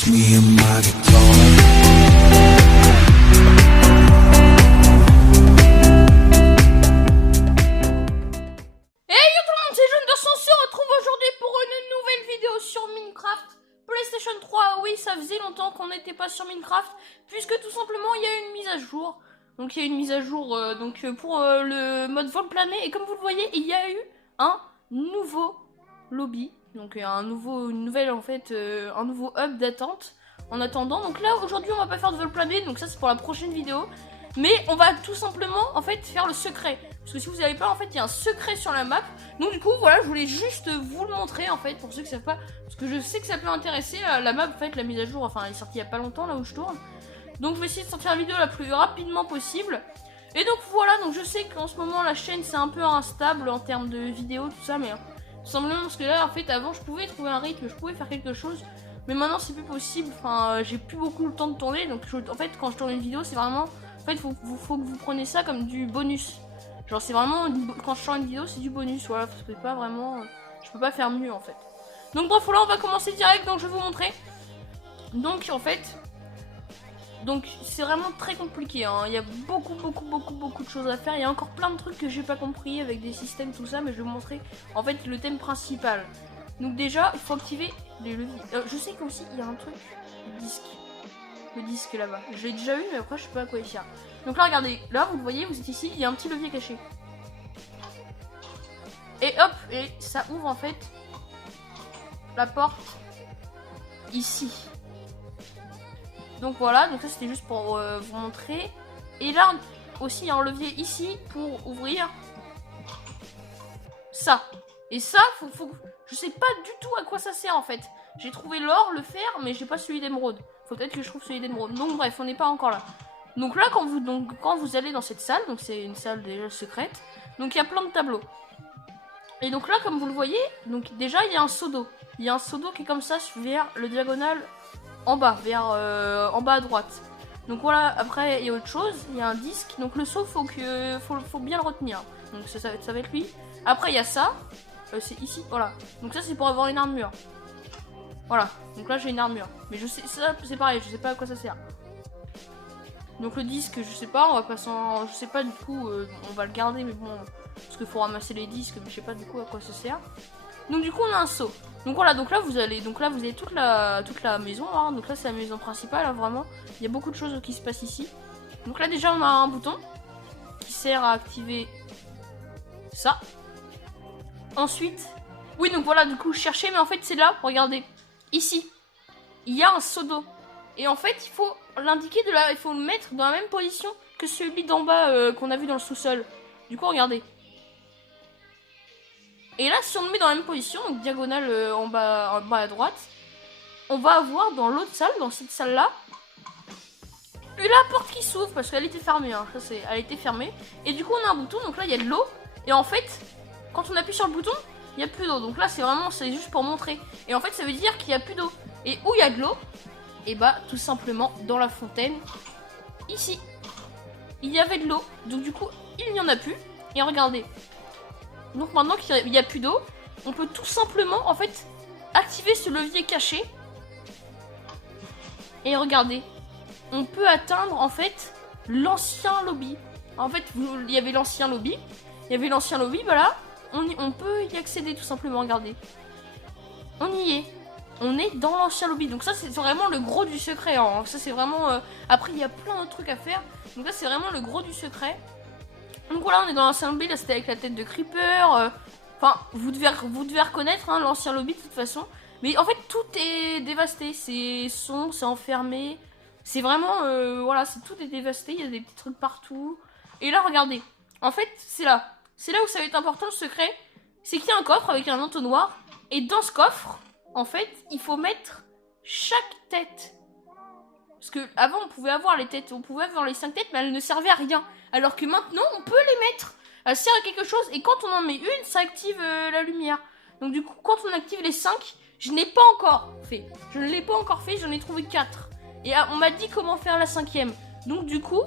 just me and my guitar. Sur Minecraft PlayStation 3. Oui, ça faisait longtemps qu'on n'était pas sur Minecraft, puisque tout simplement il y a une mise à jour. Donc il y a une mise à jour pour le mode vol plané, et comme vous le voyez, il y a eu un nouveau lobby, donc un nouveau hub d'attente en attendant. Donc là aujourd'hui on va pas faire de vol plané, donc ça c'est pour la prochaine vidéo, mais on va tout simplement en fait faire le secret. Parce que si vous savez pas, en fait, il y a un secret sur la map. Donc du coup, voilà, je voulais juste vous le montrer, en fait, pour ceux qui savent pas. Parce que je sais que ça peut intéresser la map, en fait, la mise à jour. Enfin, elle est sortie il y a pas longtemps, là où je tourne. Donc je vais essayer de sortir la vidéo la plus rapidement possible. Et donc voilà, donc je sais qu'en ce moment, la chaîne, c'est un peu instable en termes de vidéos, tout ça. Mais tout simplement parce que là, en fait, avant, je pouvais trouver un rythme, je pouvais faire quelque chose. Mais maintenant, c'est plus possible. Enfin, j'ai plus beaucoup le temps de tourner. Donc en fait, quand je tourne une vidéo, c'est vraiment... En fait, faut que vous preniez ça comme du bonus. Genre c'est vraiment, quand je sors une vidéo, c'est du bonus, voilà, parce que pas vraiment, je peux pas faire mieux en fait. Donc bref, là on va commencer direct, donc je vais vous montrer. Donc en fait, c'est vraiment très compliqué, hein. Il y a beaucoup de choses à faire. Il y a encore plein de trucs que j'ai pas compris avec des systèmes, tout ça, mais je vais vous montrer en fait le thème principal. Donc déjà, il faut activer les leviers. Je sais qu'aussi il y a un truc, le disque là-bas. Je l'ai déjà eu, mais après je sais pas à quoi il sert. Donc là regardez, là vous le voyez, vous êtes ici, il y a un petit levier caché. Et hop, et ça ouvre en fait la porte ici. Donc voilà, donc ça c'était juste pour vous montrer. Et là aussi il y a un levier ici pour ouvrir ça. Et ça, je sais pas du tout à quoi ça sert en fait. J'ai trouvé l'or, le fer, mais j'ai pas celui d'émeraude. Faut peut-être que je trouve celui d'émeraude. Donc bref, on n'est pas encore là. Donc là, quand vous allez dans cette salle, donc c'est une salle déjà secrète, donc il y a plein de tableaux. Et donc là, comme vous le voyez, donc déjà il y a un seau d'eau. Il y a un seau d'eau qui est comme ça vers le diagonal en bas, en bas à droite. Donc voilà, après il y a autre chose, il y a un disque. Donc le seau, faut bien le retenir. Donc ça va être lui. Après il y a ça, c'est ici, voilà. Donc ça c'est pour avoir une armure. Voilà, donc là j'ai une armure. Mais je sais, ça c'est pareil, je sais pas à quoi ça sert. Donc le disque, je sais pas, on va pas je sais pas du coup, on va le garder, mais bon, parce qu'il faut ramasser les disques, mais je sais pas du coup à quoi ça sert. Donc du coup on a un seau. Donc voilà, donc là vous avez toute la maison, hein. Donc là c'est la maison principale, hein, vraiment. Il y a beaucoup de choses qui se passent ici. Donc là déjà on a un bouton qui sert à activer ça. Ensuite, oui donc voilà, du coup chercher, mais en fait c'est là, regardez, ici, il y a un seau d'eau. Et en fait, il faut l'indiquer il faut le mettre dans la même position que celui d'en bas qu'on a vu dans le sous-sol. Du coup, regardez. Et là, si on le met dans la même position, donc diagonale en bas à droite, on va avoir dans l'autre salle, dans cette salle-là, la porte qui s'ouvre parce qu'elle était fermée. Hein. Elle était fermée. Et du coup, on a un bouton. Donc là, il y a de l'eau. Et en fait, quand on appuie sur le bouton, il n'y a plus d'eau. Donc là, c'est juste pour montrer. Et en fait, ça veut dire qu'il n'y a plus d'eau. Et où il y a de l'eau? Et bah tout simplement dans la fontaine ici il y avait de l'eau, donc du coup il n'y en a plus. Et regardez, donc maintenant qu'il n'y a plus d'eau, on peut tout simplement en fait activer ce levier caché. Et regardez, on peut atteindre en fait l'ancien lobby. En fait il y avait l'ancien lobby, voilà, on peut y accéder tout simplement. Regardez, on y est. On est dans l'ancien lobby, donc ça c'est vraiment le gros du secret, hein. Ça c'est vraiment... Après il y a plein d'autres trucs à faire, donc là c'est vraiment le gros du secret. Donc voilà, on est dans l'ancien lobby, là c'était avec la tête de Creeper. Enfin, vous devez reconnaître hein, l'ancien lobby de toute façon. Mais en fait tout est dévasté, c'est sombre, c'est enfermé. C'est vraiment... voilà, tout est dévasté, il y a des petits trucs partout. Et là regardez, en fait c'est là où ça va être important le secret. C'est qu'il y a un coffre avec un entonnoir, et dans ce coffre... En fait, il faut mettre chaque tête. Parce que avant on pouvait avoir les têtes, on pouvait avoir les 5 têtes, mais elles ne servaient à rien. Alors que maintenant, on peut les mettre. Elles servent à quelque chose, et quand on en met une, ça active la lumière. Donc du coup, quand on active les 5, je n'ai pas encore fait. Je ne l'ai pas encore fait, j'en ai trouvé 4. Et on m'a dit comment faire la 5e. Donc du coup,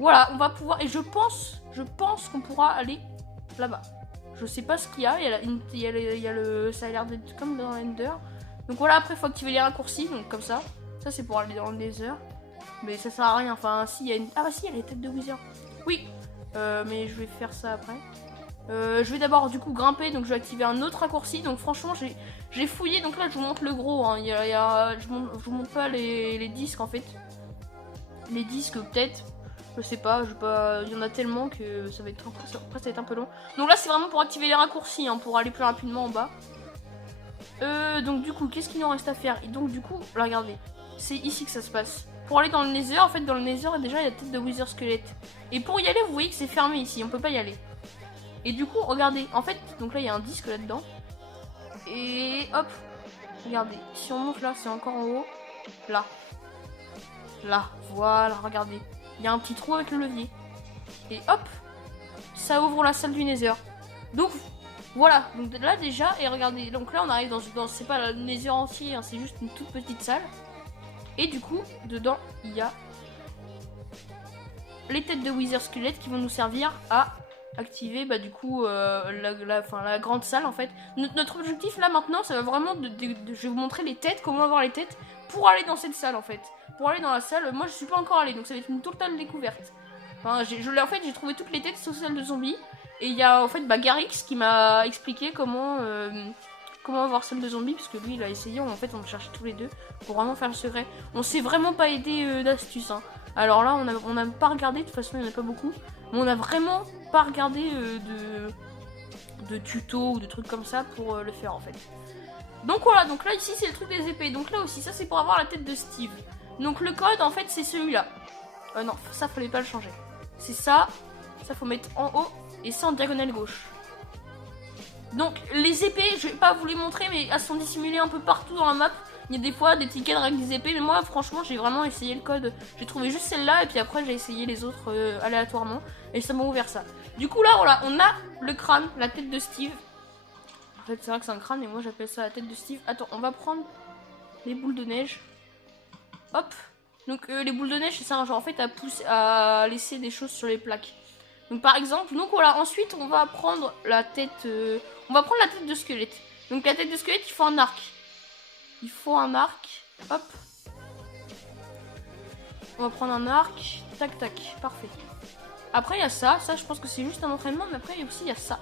voilà, on va pouvoir... Et je pense qu'on pourra aller là-bas. Je sais pas ce qu'il y a, ça a l'air d'être comme dans Ender. Donc voilà, après, il faut activer les raccourcis, donc comme ça. Ça, c'est pour aller dans le Nether. Mais ça sert à rien, enfin, si, il y a une... Ah bah si, il y a les têtes de Wither. Oui, mais je vais faire ça après. Je vais d'abord, du coup, grimper, donc je vais activer un autre raccourci. Donc franchement, j'ai fouillé, donc là, je vous montre le gros. Hein. Je vous montre pas les disques, en fait. Les disques, peut-être. Je sais pas, il y en a tellement que ça va être après, ça va être un peu long. Donc là, c'est vraiment pour activer les raccourcis, hein, pour aller plus rapidement en bas. Donc du coup, qu'est-ce qu'il nous reste à faire? Et donc du coup, là, regardez, c'est ici que ça se passe. Pour aller dans le Nether, en fait, dans le Nether, déjà, il y a la tête de Wither Squelette. Et pour y aller, vous voyez que c'est fermé ici, on peut pas y aller. Et du coup, regardez, en fait, donc là, il y a un disque là-dedans. Et hop, regardez, si on monte là, c'est encore en haut. Là. Là, voilà, regardez. Il y a un petit trou avec le levier. Et hop, ça ouvre la salle du Nether. Donc, voilà. Donc là, déjà, et regardez. Donc là, on arrive dans c'est pas le Nether entier, hein, c'est juste une toute petite salle. Et du coup, dedans, il y a les têtes de Wither Squelette qui vont nous servir à activer, bah du coup, la grande salle, en fait. Notre objectif, là, maintenant, ça va vraiment je vais vous montrer les têtes, comment avoir les têtes pour aller dans cette salle, en fait. Pour aller dans la salle, moi je suis pas encore allée, donc ça va être une totale découverte. Enfin, en fait, j'ai trouvé toutes les têtes sauf celle de zombies. Et il y a en fait Garrix qui m'a expliqué comment avoir celle de zombies, parce que lui il a essayé, en fait on cherchait tous les deux pour vraiment faire le secret. On s'est vraiment pas aidé d'astuces. Hein. Alors là, on a pas regardé, de toute façon il n'y en a pas beaucoup, mais on a vraiment pas regardé de tutos ou de trucs comme ça pour le faire en fait. Donc voilà, donc là ici c'est le truc des épées, donc là aussi ça c'est pour avoir la tête de Steve. Donc le code en fait c'est celui-là. Non, ça fallait pas le changer. C'est ça, ça faut mettre en haut et ça en diagonale gauche. Donc les épées, je vais pas vous les montrer mais elles sont dissimulées un peu partout dans la map. Il y a des fois des petits cadres avec des épées, mais moi franchement j'ai vraiment essayé le code. J'ai trouvé juste celle-là et puis après j'ai essayé les autres aléatoirement et ça m'a ouvert ça. Du coup là voilà, on a le crâne, la tête de Steve. En fait c'est vrai que c'est un crâne et moi j'appelle ça la tête de Steve. Attends, on va prendre les boules de neige. Hop. Donc les boules de neige c'est ça, genre en fait à laisser des choses sur les plaques. Donc par exemple, donc voilà, ensuite on va prendre la tête de squelette. Donc la tête de squelette, il faut un arc. Il faut un arc. Hop. On va prendre un arc. Tac tac, parfait. Après il y a ça je pense que c'est juste un entraînement, mais après aussi il y a ça.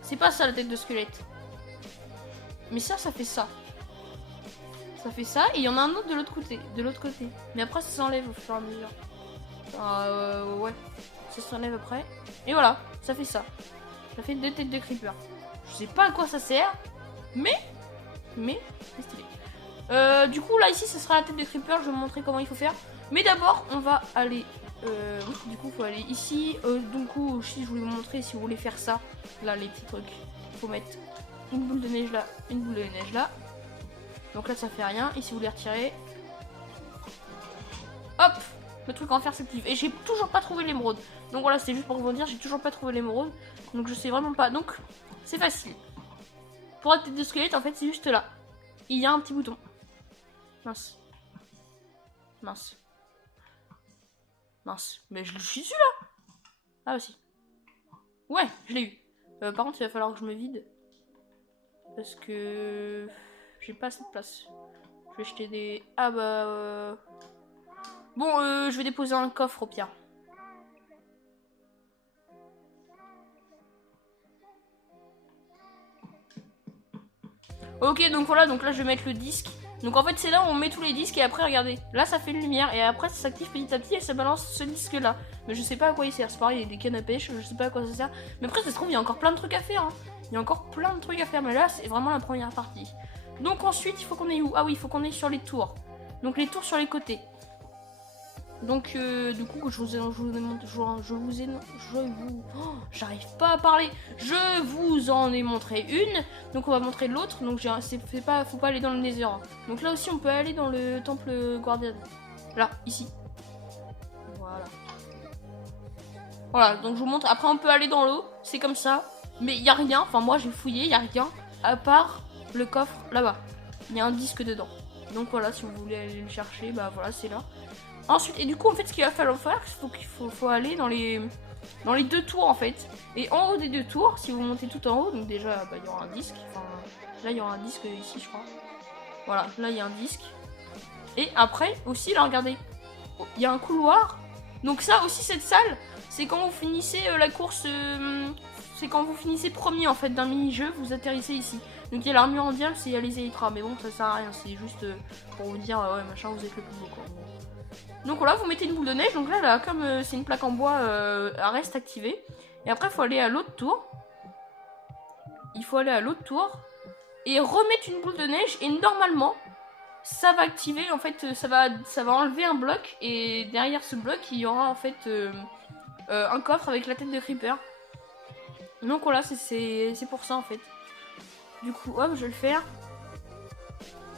C'est pas ça la tête de squelette. Mais ça fait ça. Ça fait ça, et il y en a un autre de l'autre côté. Mais après ça s'enlève au fur et à mesure. Ouais. Ça s'enlève après. Et voilà, ça fait ça. Ça fait 2 têtes de creeper. Je sais pas à quoi ça sert, mais c'est stylé. Du coup là ici ça sera la tête de creeper, je vais vous montrer comment il faut faire. Mais d'abord on va aller... du coup faut aller ici. Du coup si je voulais vous montrer, si vous voulez faire ça, là les petits trucs, faut mettre une boule de neige là, une boule de neige là. Donc là ça fait rien, et si vous voulez retirer, hop, le truc en fer s'active. Et j'ai toujours pas trouvé l'émeraude. Donc voilà, c'est juste pour vous dire, j'ai toujours pas trouvé l'émeraude. Donc je sais vraiment pas. Donc c'est facile. Pour la tête de squelette, en fait c'est juste là. Il y a un petit bouton. Mince. Mince. Mince. Mais je suis dessus là. Ah aussi. Ouais, je l'ai eu. Par contre il va falloir que je me vide. Parce que... j'ai pas assez de place. Je vais jeter des... Ah bah... Bon, je vais déposer un coffre au pire. Ok, donc voilà, donc là je vais mettre le disque. Donc en fait c'est là où on met tous les disques et après regardez, là ça fait une lumière et après ça s'active petit à petit et ça balance ce disque là. Mais je sais pas à quoi il sert, c'est pareil, il y a des cannes à pêche, je sais pas à quoi ça sert. Mais après ça se trouve il y a encore plein de trucs à faire. Hein. Il y a encore plein de trucs à faire, mais là c'est vraiment la première partie. Donc ensuite il faut qu'on aille où? Ah oui, il faut qu'on aille sur les tours. Donc les tours sur les côtés. Donc du coup j'arrive pas à parler. Je vous en ai montré une. Donc on va montrer l'autre. Donc faut pas aller dans le Nether. Hein. Donc là aussi on peut aller dans le temple Guardian. Là, ici. Voilà. Voilà, donc je vous montre. Après on peut aller dans l'eau. C'est comme ça. Mais il y a rien. Enfin moi j'ai fouillé, il y a rien. À part le coffre là-bas. Il y a un disque dedans. Donc voilà, si vous voulez aller le chercher, bah voilà, c'est là. Ensuite, et du coup, en fait, ce qu'il va falloir faire, c'est qu'il faut aller dans les 2 tours, en fait. Et en haut des 2 tours, si vous montez tout en haut, donc déjà, bah, il y aura un disque. Enfin, Là, il y aura un disque ici, je crois. Voilà, là, il y a un disque. Et après, aussi, là, regardez. Il y a un couloir. Donc ça aussi, cette salle, c'est quand vous finissez la course... c'est quand vous finissez premier, en fait, d'un mini-jeu, vous atterrissez ici. Donc il y a l'armure en diable, c'est il y a les élytras. Mais bon, ça sert à rien, c'est juste pour vous dire, ouais, machin, vous êtes le plus beau, quoi. Donc voilà, vous mettez une boule de neige. Donc là comme c'est une plaque en bois, elle reste activée. Et après, il faut aller à l'autre tour. Il faut aller à l'autre tour et remettre une boule de neige. Et normalement, ça va activer, en fait, ça va enlever un bloc. Et derrière ce bloc, il y aura en fait un coffre avec la tête de Creeper. Donc voilà, c'est pour ça en fait. Du coup, hop, je vais le faire.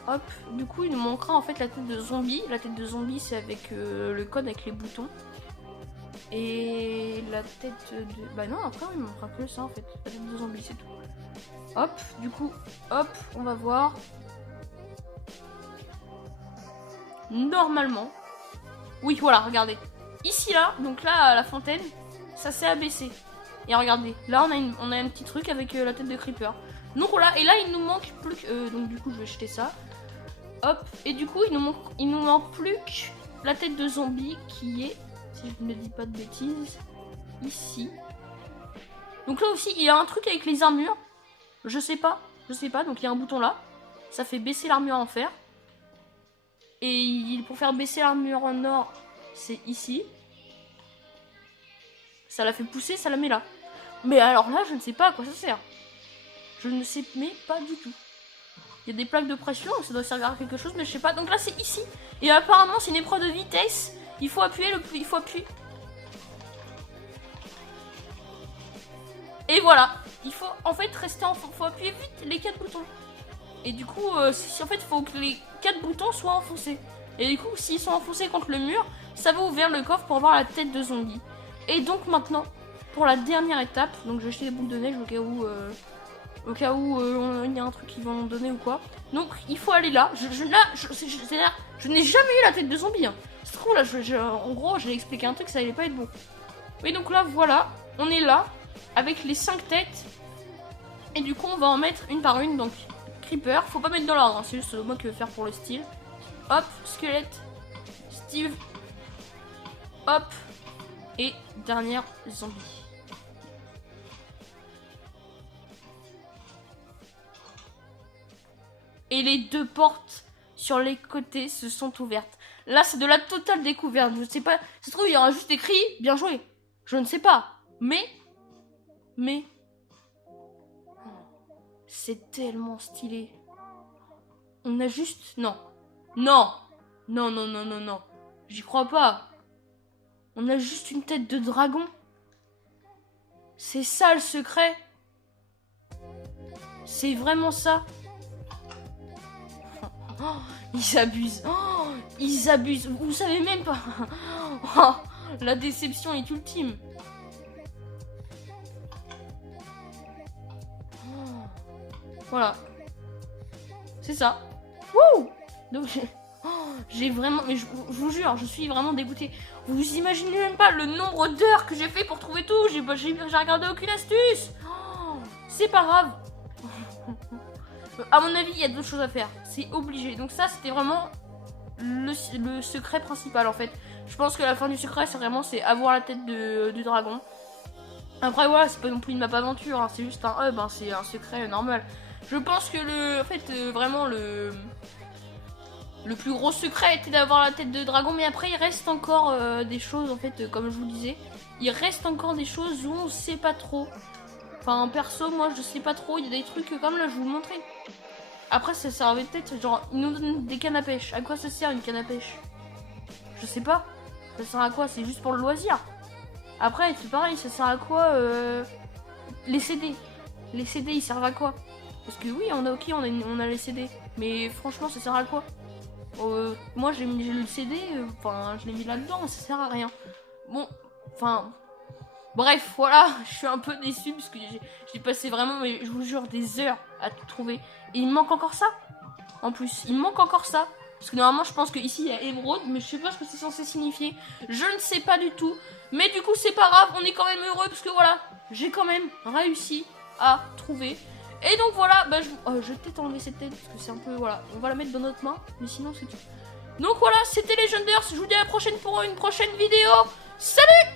Hop, du coup, il nous manquera en fait la tête de zombie. La tête de zombie, c'est avec le code avec les boutons. Et la tête de... Bah non, après, il me manquera que ça en fait. La tête de zombie, c'est tout. Hop, du coup, hop, on va voir. Normalement. Oui, voilà, regardez. Ici, là, donc là, à la fontaine, ça s'est abaissé. Et regardez, là, on a un petit truc avec la tête de Creeper. Donc voilà, et là, il nous manque plus que... donc du coup, je vais jeter ça. Hop, et du coup, il nous manque plus que la tête de zombie qui est, si je ne dis pas de bêtises, ici. Donc là aussi, il y a un truc avec les armures. Je sais pas, donc il y a un bouton là. Ça fait baisser l'armure en fer. Et pour faire baisser l'armure en or, c'est ici. Ça la fait pousser, ça la met là. Mais alors là, je ne sais pas à quoi ça sert. Je ne sais mais pas du tout. Il y a des plaques de pression, ça doit servir à quelque chose, mais je sais pas. Donc là, c'est ici. Et apparemment, c'est une épreuve de vitesse. Il faut appuyer il faut appuyer. Et voilà. Il faut en fait rester faut appuyer vite les 4 boutons. Et du coup, en fait, il faut que les 4 boutons soient enfoncés. Et du coup, s'ils sont enfoncés contre le mur, ça va ouvrir le coffre pour avoir la tête de zombie. Et donc maintenant, pour la dernière étape, donc je vais jeter des boules de neige au cas où il y a un truc qui va en donner ou quoi. Donc il faut aller là. Je n'ai jamais eu la tête de zombie. Hein. C'est trop là. En gros, j'ai expliqué un truc, ça allait pas être bon. Et donc là, voilà, on est là avec les 5 têtes. Et du coup, on va en mettre une par une. Donc Creeper, faut pas mettre dans l'ordre. Hein. C'est juste moi qui veux faire pour le style. Hop, squelette, Steve. Hop. Et dernière zombie. Et les 2 portes sur les côtés se sont ouvertes. Là, c'est de la totale découverte. Je sais pas. Ça se trouve, il y aura juste écrit bien joué. Je ne sais pas. Mais. C'est tellement stylé. On a juste. Non. J'y crois pas. On a juste une tête de dragon. C'est ça le secret. C'est vraiment ça. Oh, ils abusent. Oh, ils abusent. Vous savez même pas. Oh, la déception est ultime. Oh, voilà. C'est ça. Wouh. Donc j'ai vraiment... Mais je vous jure, je suis vraiment dégoûtée. Vous imaginez même pas le nombre d'heures que j'ai fait pour trouver tout. J'ai regardé aucune astuce. Oh, c'est pas grave. À mon avis, il y a d'autres choses à faire. C'est obligé. Donc ça, c'était vraiment le secret principal, en fait. Je pense que la fin du secret, c'est avoir la tête du dragon. Après, voilà, c'est pas non plus une map aventure. Hein, c'est juste un hub. Hein, c'est un secret normal. Je pense que vraiment le plus gros secret était d'avoir la tête de dragon. Mais après, il reste encore des choses, en fait, comme je vous disais. Il reste encore des choses où on sait pas trop. Enfin, perso, moi, je sais pas trop. Il y a des trucs comme là, je vous le montrer. Après, ça servait peut-être, genre, ils nous donnent des cannes à pêche. À quoi ça sert une canne à pêche? Je sais pas. Ça sert à quoi? C'est juste pour le loisir. Après, c'est pareil, ça sert à quoi les CD? Les CD, ils servent à quoi? Parce que oui, on a les CD. Mais franchement, ça sert à quoi? Moi, j'ai le CD, enfin, je l'ai mis là-dedans, ça sert à rien. Bon, enfin... Bref, voilà, je suis un peu déçue parce que j'ai passé vraiment, mais je vous jure, des heures à tout trouver. Et il me manque encore ça. En plus, il me manque encore ça. Parce que normalement, je pense qu'ici, il y a émeraude, mais je sais pas ce que c'est censé signifier. Je ne sais pas du tout. Mais du coup, c'est pas grave, on est quand même heureux parce que voilà, j'ai quand même réussi à trouver. Et donc voilà, bah, je vais peut-être enlever cette tête parce que c'est un peu, voilà, on va la mettre dans notre main, mais sinon c'est tout. Donc voilà, c'était Legenders, je vous dis à la prochaine pour une prochaine vidéo. Salut!